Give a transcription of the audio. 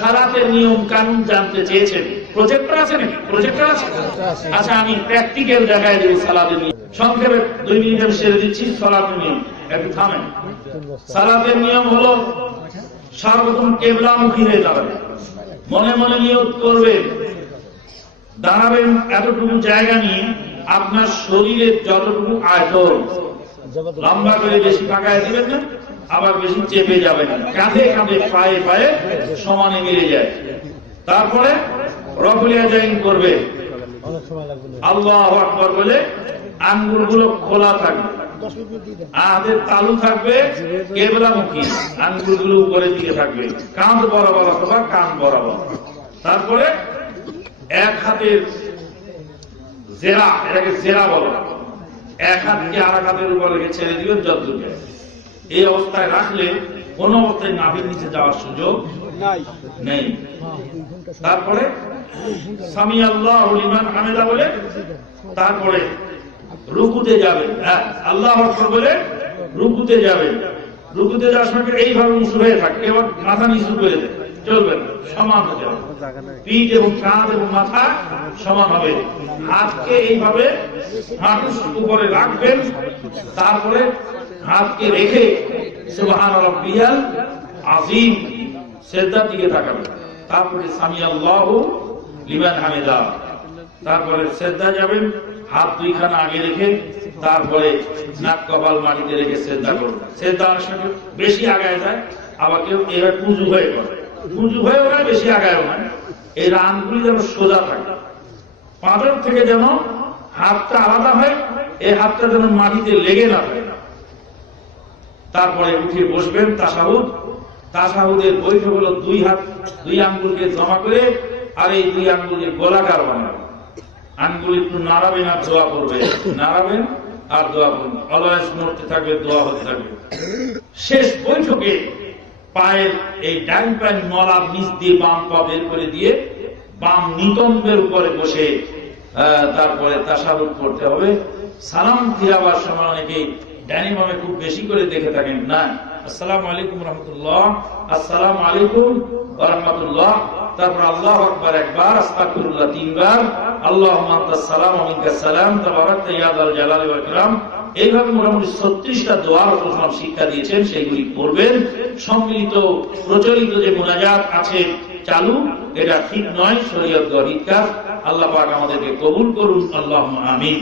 সালাতের নিয়ম কানুন জানতে চেয়েছেন। প্রজেক্টর আছে নাকি? প্রজেক্টর আছে? আচ্ছা, আমি প্র্যাকটিক্যাল দেখাই দেব সালাতের নিয়ম। সংক্ষেপে 2 মিনিট আমি সেরে দিচ্ছি। সালাতের নিয়ম একটু থামেন। সালাতের নিয়ম হলো সর্বপ্রথম কিবলামুখী হয়ে যাবেন, মনে মনে নিয়ত করবেন, দাঁড়াবেন এতটুকু জায়গা নিয়ে আপনার শরীরের যতটুকু আয়তন, লম্বা করে বেশি পাকায় দিবেন না, আবার বেশি চেপে যাবেন না, কাঁধে কাঁধে পায়ে পায়ে সমানে মিলে যায়। তারপরে রফুল ইয়াদাইন করবে, আল্লাহু আকবার বলে আঙ্গুলগুলো খোলা থাকবে, হাতের তালু থাকবে কিবলামুখী, আঙ্গুলগুলো উপরের দিকে থাকবে, কাঁধ বরাবর অথবা কান বরাবর। তারপরে এক হাতের জেরা, এটাকে জেরা বলো, এক হাতকে আর এক হাতের উপর রেখে ছেড়ে দিবেন যতটুকু। এই অবস্থায় রাখলে কোন অবস্থায় নাভির নিচে যাওয়ার সুযোগ নেই। তারপরে সামি আল্লাহু লিমান হামিদা বলে তারপরে রুকুতে যাবেন। আল্লাহু আকবার বলে রুকুতে যাবেন। রুকুতে যাওয়ার সময় এইভাবে উঁচু হয়ে থাকে, এবার মাথা নিচু করে দেয়, চলবে না, সমান হতে হবে। পিঠ এবং কাঁধ এবং মাথা সমান হবে। হাতকে এইভাবে হাঁটুর উপরে রাখবেন, তারপরে হাতকে রেখে সুবহান রাব্বিয়াল আযীম সিজদার দিকে তাকাবেন। তারপরে সামি আল্লাহু লিমান হামিদা, তারপরে সিজদা যাবেন, হাত দুইখানা আগে রেখে, তারপরে নাক কপাল মাটিতে রেখে সিজদা করবেন। সিজদার সঙ্গে বেশি আগায় যায়, আবার কেউ এবার কুঁজু হয়ে পড়ে, কুঁজু হয়েও না বেশি আগায়ও না, এই রানগুলি যেন সোজা থাকে, পাঁজর থেকে যেন হাতটা আলাদা হয়, এই হাতটা যেন মাটিতে লেগে না থাকে। তারপরে উঠে বসবেন তাশাহুদ। তাশাহুদের বৈঠক হলো 2 হাত 2 আঙ্গুলকে জমা করে আর এই 2 আঙ্গুলকে গোলাকার বানাবেন। আঙ্গুল একটু নাড়াবেন আর দোয়া করবেন, নাড়াবেন আর দোয়া করবেন, অলওয়েজ নড়তে থাকবে, দোয়া হতে থাকবে। শেষ বৈঠকে পায়ের এই ডান পায়ের নলার নিচ দিয়ে বাম পা বের করে দিয়ে বাম নিতম্বের উপরে বসে তারপরে তাশাহুদ করতে হবে। সালাম ফিরাবার সময় অনেকেই ডান ইমামে খুব বেশি করে দেখে থাকেন না, আসসালামু আলাইকুম রাহমাতুল্লাহ, আসসালামু আলাইকুম ওয়া রাহমাতুল্লাহ, তারপর আল্লাহু আকবার একবার, আস্তাগফিরুল্লাহ 3 বার, আল্লাহুম্মা আনতাস সালাম ওয়া মিনকাস সালাম, তাবারাকতা ইয়া যাল জালালি ওয়াল ইকরাম। এইভাবে মোটামুটি 36টা দোয়া রাসূল শিক্ষা দিয়েছেন, সেইগুলি করবেন। সম্মিলিত প্রচলিত যে মুনাজাত আছে চালু, এটা ঠিক নয়, শরীয়ত গরিত কাজ। আল্লাহ পাক আমাদেরকে কবুল করুন, আল্লাহুম্মা আমিন।